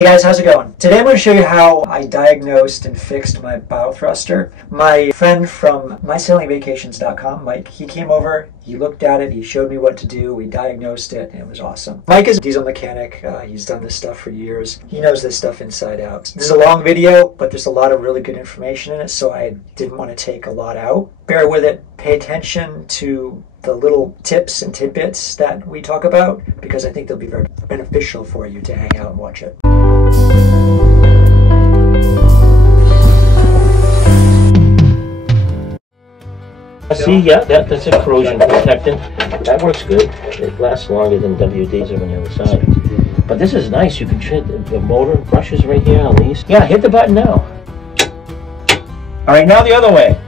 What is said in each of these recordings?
Hey guys, how's it going? Today I'm going to show you how I diagnosed and fixed my bow thruster. My friend from mysailingvacations.com, Mike, he came over, he looked at it, he showed me what to do, we diagnosed it, and it was awesome. Mike is a diesel mechanic, he's done this stuff for years, he knows this stuff inside out. This is a long video, but there's a lot of really good information in it, so I didn't want to take a lot out. Bear with it, pay attention to the little tips and tidbits that we talk about, because I think they'll be very beneficial for you to hang out and watch it. See, yeah, that's a corrosion protectant. That works good. It lasts longer than WDs on the other side. But this is nice. You can treat the motor brushes right here on these. Yeah, hit the button now. All right, now the other way.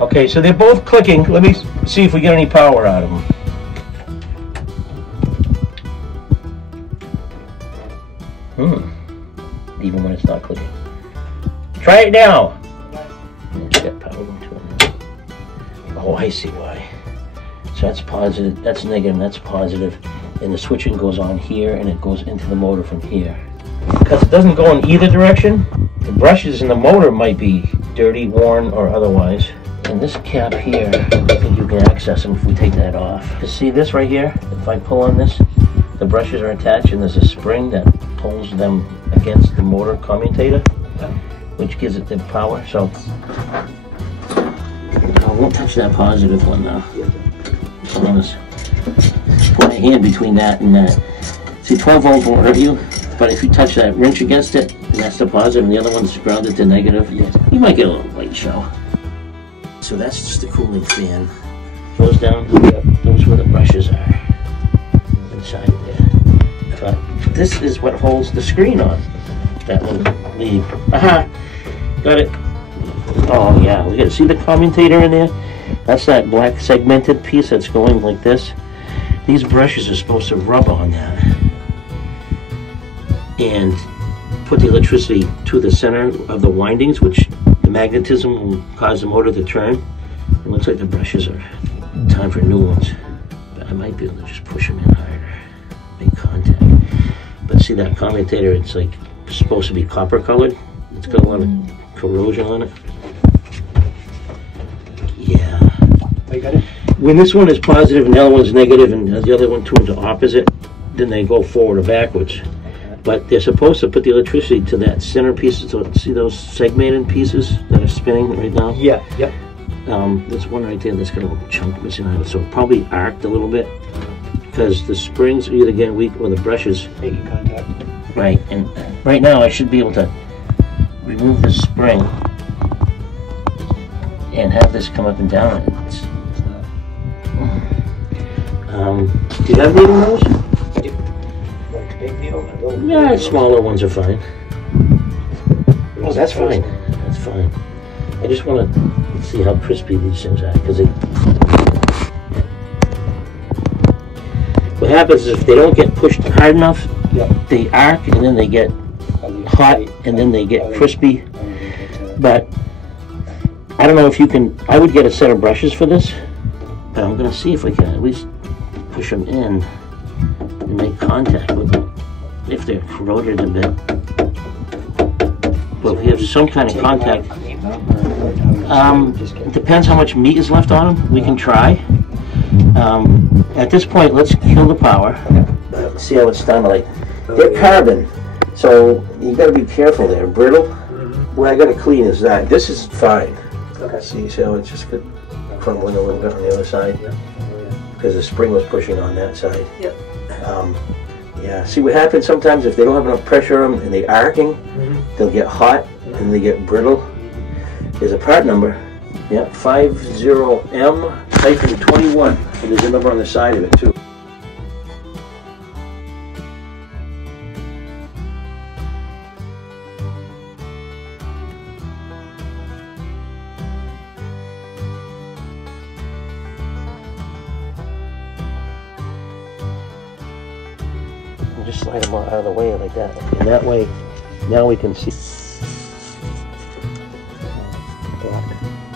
Okay, so they're both clicking. Let me see if we get any power out of them. Even when it's not clicking. Try it now. Get power going to it. Oh, I see why. So that's positive, that's negative, and that's positive. And the switching goes on here, and it goes into the motor from here. Because it doesn't go in either direction, the brushes in the motor might be dirty, worn, or otherwise. And this cap here, I think you can access them if we take that off. You see this right here? If I pull on this, the brushes are attached, and there's a spring that pulls them against the motor commutator, which gives it the power. So I won't touch that positive one now. So I'll just put my hand between that and that. See, 12 volt won't hurt you, but if you touch that wrench against it, and that's the positive, and the other one's grounded to negative, you might get a little light show. So that's just the cooling fan. Goes down. Those where the brushes are. Inside there. But this is what holds the screen on. That little lead. Aha! Got it. Oh yeah, we got to see the commutator in there. That's that black segmented piece that's going like this. These brushes are supposed to rub on that and put the electricity to the center of the windings, which the magnetism will cause the motor to turn. It looks like the brushes are time for new ones, but I might be able to just push them in harder, make contact. But see that commutator, it's like supposed to be copper colored. It's got a lot of corrosion on it. Yeah. Oh, you got it? When this one is positive and the other one's negative and the other one turns opposite, then they go forward or backwards. But they're supposed to put the electricity to that center piece. So see those segmented pieces that are spinning right now? Yeah, yep. There's one right there that's got a little chunk missing out of it. So it probably arced a little bit because the springs are either getting weak or the brushes making contact. Right, and right now I should be able to remove this spring and have this come up and down. Do you have needle nose? I do. Like big needle? Yeah, smaller ones are fine. Oh, that's fine. That's fine. I just want to see how crispy these things are, because what happens is if they don't get pushed hard enough, they arc and then they get hot and then they get crispy. But I don't know if you can. I would get a set of brushes for this, but I'm going to see if I can at least push them in and make contact with them if they're corroded a bit. Well, if you have some kind of contact, it depends how much meat is left on them. We can try. At this point, let's kill the power. See how it's done. Like they're carbon, so you got to be careful. They're brittle. What I got to clean is that. This is fine. Okay. See how it's just crumbling a little bit on the other side because the spring was pushing on that side. Yep. Yeah. See what happens sometimes if they don't have enough pressure on them and they're arcing, they'll get hot and they get brittle. There's a part number. Yeah, 50M-21. And there's a number on the side of it too. And just slide them out of the way like that. And that way, now we can see.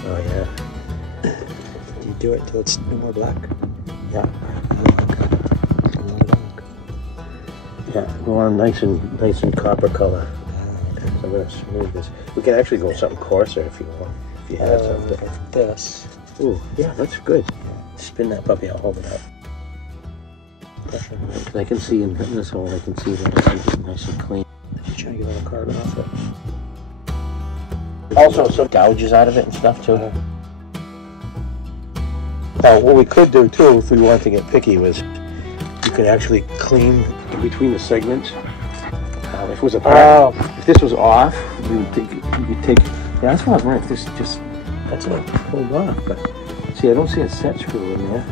Oh yeah. Do you do it till it's no more black? Yeah. Yeah, we want them nice and copper color. So I'm going to smooth this. We can actually go something coarser if you want. If you have something. Like this. Ooh, yeah, that's good. Spin that puppy. I'll hold it up. I can see in this hole. I can see that it's nice and clean. Just trying to get a little carbon off it. Also, some gouges out of it and stuff too. What we could do too, if we wanted to get picky, was you could actually clean between the segments. If it was if this was off, you could take. Yeah, that's what I was wondering. If this just that's it pulled off, but see, I don't see a set screw in there,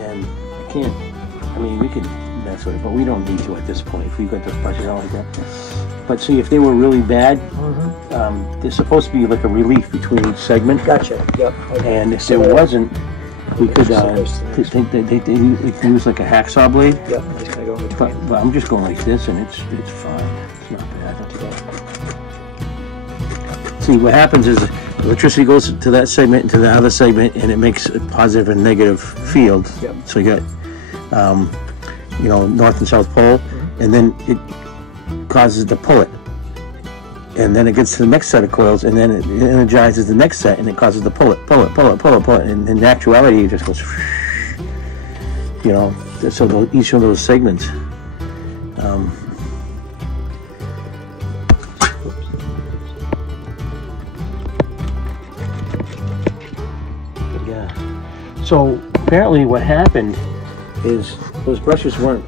and I can't. I mean, we could mess with it, but we don't need to at this point. If we got those brushes out like that. But see, if they were really bad, there's supposed to be like a relief between each segment. Gotcha. Yep. Okay. And if there wasn't, we could think they use like a hacksaw blade. Yep. I'm just gonna go in between. But I'm just going like this, and it's fine. It's not bad. Not too bad. See, what happens is electricity goes to that segment and to the other segment, and it makes a positive and negative field. Yep. So you got, you know, north and south pole, and then it causes to pull it, and then it gets to the next set of coils, and then it energizes the next set, and it causes to pull it, and in actuality it just goes, you know. So each of those segments. Yeah. So apparently, what happened is those brushes weren't.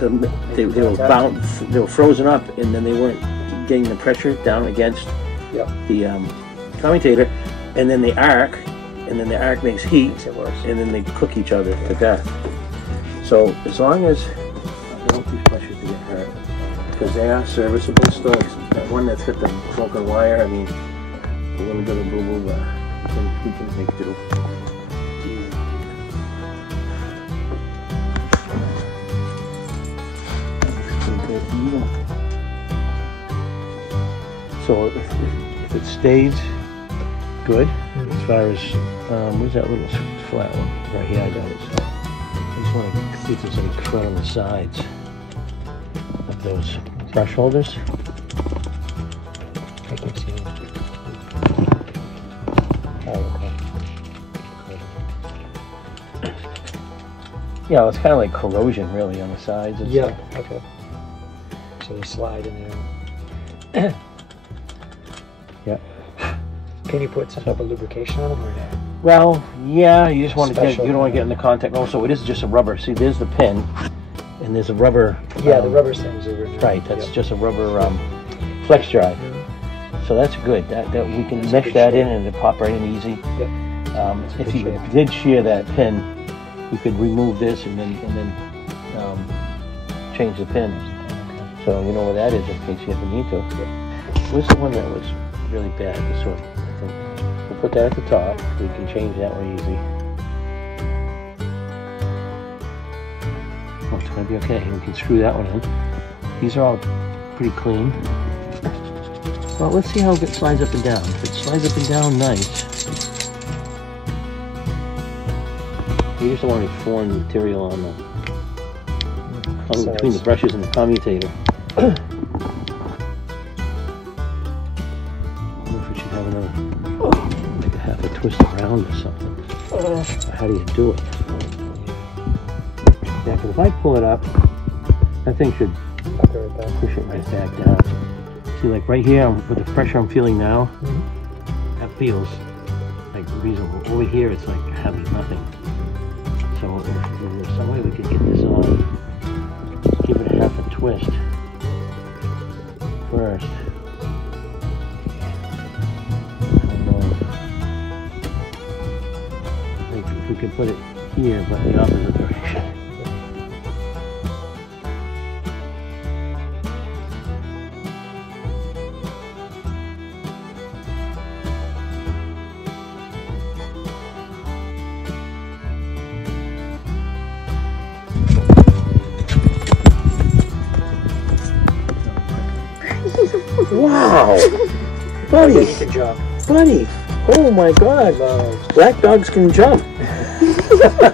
They were bound. They were frozen up, and then they weren't getting the pressure down against the commutator, and then they arc, and then the arc makes heat, and then they cook each other to death. So as long as I don't want these brushes to get hurt, because they are serviceable still. That one that's got the broken wire, I mean, a little bit of boo-boo, but we can make do. So if it stays good, as far as where's that little flat one? Right here, I got it. So I just want to see if there's any crud on the sides of those brush holders. I can see it. Yeah, it's kind of like corrosion, really, on the sides. And stuff. Okay. So they slide in there. Yeah. Can you put some type of lubrication on them or not? Well, yeah, you just want to get, Special. you don't want to get in the contact. Also, it is just a rubber. See, there's the pin, and there's a rubber. Yeah, the rubber things over there. Right, that's just a rubber flex drive. So that's good. That we can mesh that in, and it'll pop right in easy. Yep. If you did shear that pin, you could remove this and then change the pin. So you know where that is in case you ever need to. Where's the one that was really bad? This one, I think. We'll put that at the top. We can change that one easy. Oh, it's going to be okay. We can screw that one in. These are all pretty clean. Well, let's see how it slides up and down. If it slides up and down, nice. You just don't want any foreign material on the between the brushes and the commutator. I wonder if we should have another, like a half a twist around or something. Or how do you do it? Yeah, because if I pull it up, that thing should push it right back down. See, like right here, with the pressure I'm feeling now, that feels like reasonable. Over here, it's like having nothing. So if there's some way we could get this on, give it a half a twist first. I don't know. Like if we could put it here, but in the opposite direction. Wow! Buddy! Good job. Buddy! Oh my god! Black dogs can jump!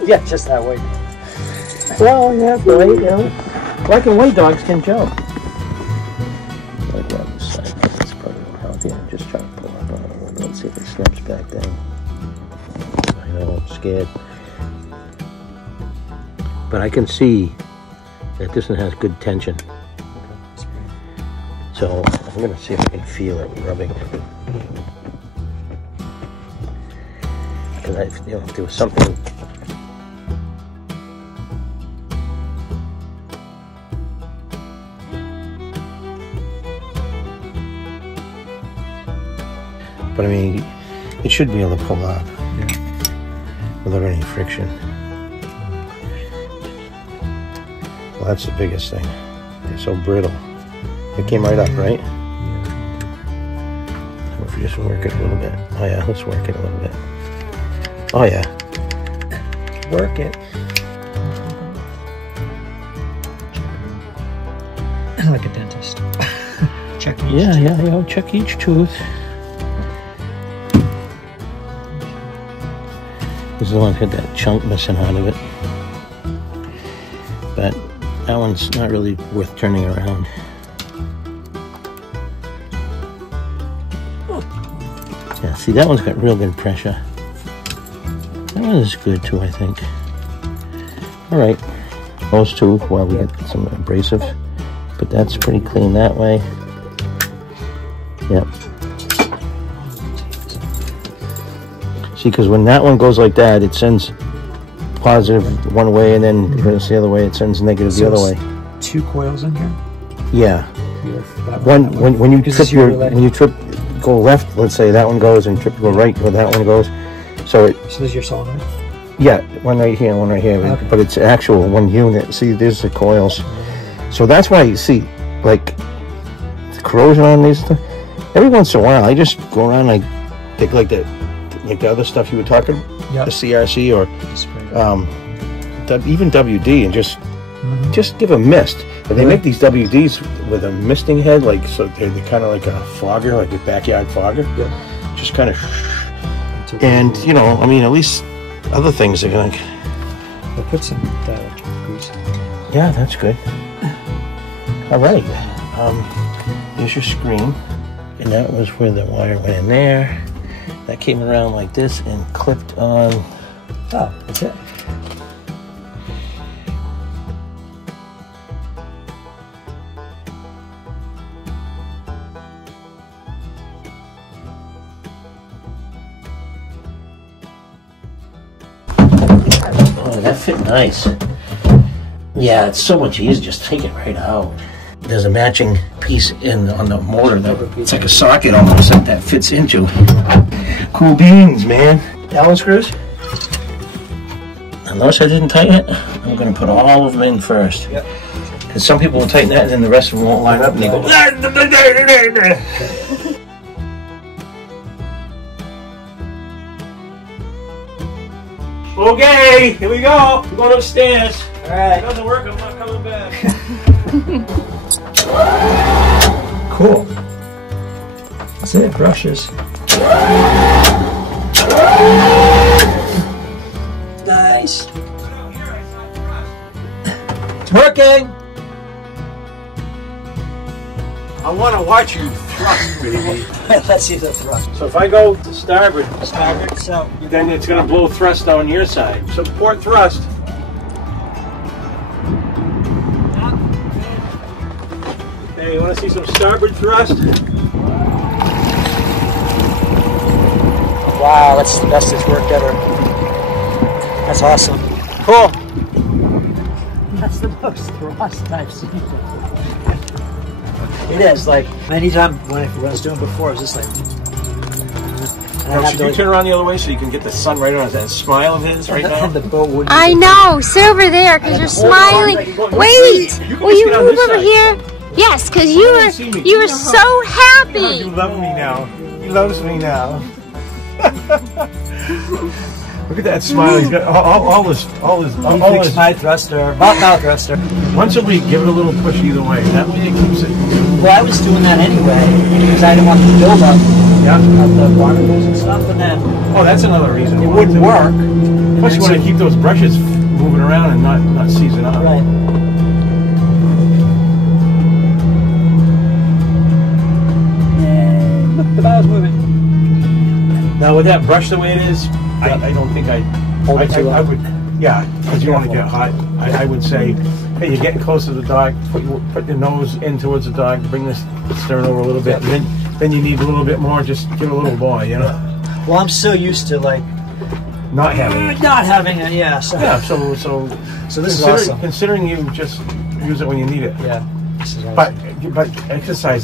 Yeah, just that way. Well, yeah, right, you know. Black and white dogs can jump. Like on this side, that's probably more healthy. I'm just trying to pull up on it. Let's see if it snaps back down. I know, I'm scared. But I can see that this one has good tension. So I'm going to see if I can feel it rubbing. Because if there was something. But I mean, it should be able to pull up without any friction. Well, that's the biggest thing. They're so brittle. It came right up, right? So if we just work it a little bit. Oh yeah, let's work it a little bit. Oh yeah. Work it. Like a dentist. Check each Yeah, tooth. yeah, check each tooth. This is the one that had that chunk missing out of it. But that one's not really worth turning around. Yeah, see, that one's got real good pressure. That one is good too, I think. All right, those two while we get some abrasive. But that's pretty clean that way. Yep. See, because when that one goes like that, it sends positive one way, and then when it's the other way, it sends negative the other way. 2 coils in here? Yeah. When you trip go left, let's say that one goes, and trip go right, or that one goes. So this is your solenoid? Yeah, one right here, one right here. Okay. But it's actual one unit. See, there's the coils. So that's why you see, like, the corrosion on these stuff. Every once in a while, I just go around and I take like the other stuff you were talking, the CRC or even WD, and just give a mist. And they make these WDs with a misting head, like, so they're kind of like a fogger, like a backyard fogger. Yeah. Just kind of, and you know, I mean, at least other things are like. We'll put some dielectric grease. Yeah, that's good. All right, here's your screen, and that was where the wire went in there. That came around like this and clipped on. Oh, that's it. Oh, that fit nice. Yeah, it's so much easier. Just take it right out. There's a matching piece on the motor that it's like a socket almost that fits into. Cool beans, man. Allen screws. Now notice I didn't tighten it. I'm going to put all of them in first. Yep. Because some people will tighten that and then the rest of them won't line up and they go. Okay, here we go. We're going upstairs. All right. If it doesn't work, I'm not coming back. Cool. That's it, brushes. Nice. It's working. I want to watch you thrust, baby. Let's see the thrust. So if I go to starboard, So then it's going to blow thrust on your side. So port thrust. Hey, you want to see some starboard thrust? wow, that's the best it's worked ever. That's awesome. Cool. That's the most thrust I've seen. It is, like, anytime when I was doing before, it was just like. Should you turn around the other way so you can get the sun right on that smile of his right now? The boat wouldn't. I know, sit over there because you're smiling. Wait, will you move over here? Yes, because you were so happy. You love me now. He loves me now. Look at that smile. He's got all his. Fix my thruster, mouth thruster. Once a week, give it a little push either way. That way it keeps it. Well, I was doing that anyway because I didn't want the buildup Yeah. of the barnacles and stuff, and then Oh, that's another reason. it why, wouldn't too. work. Plus, you want to keep those brushes move it around and not seize it up. Right. And look, the bow's moving. Now with that brush the way it is, I don't think I would, yeah, because you don't want to get hot. I would say, hey, you're getting close to the dog. Put your nose in towards the dog. Bring this stern over a little bit. And then you need a little bit more. Just give it a little more, you know. Well, I'm so used to like not having it. Yeah. So this is awesome. Considering you just use it when you need it. Yeah. This is awesome. But exercise.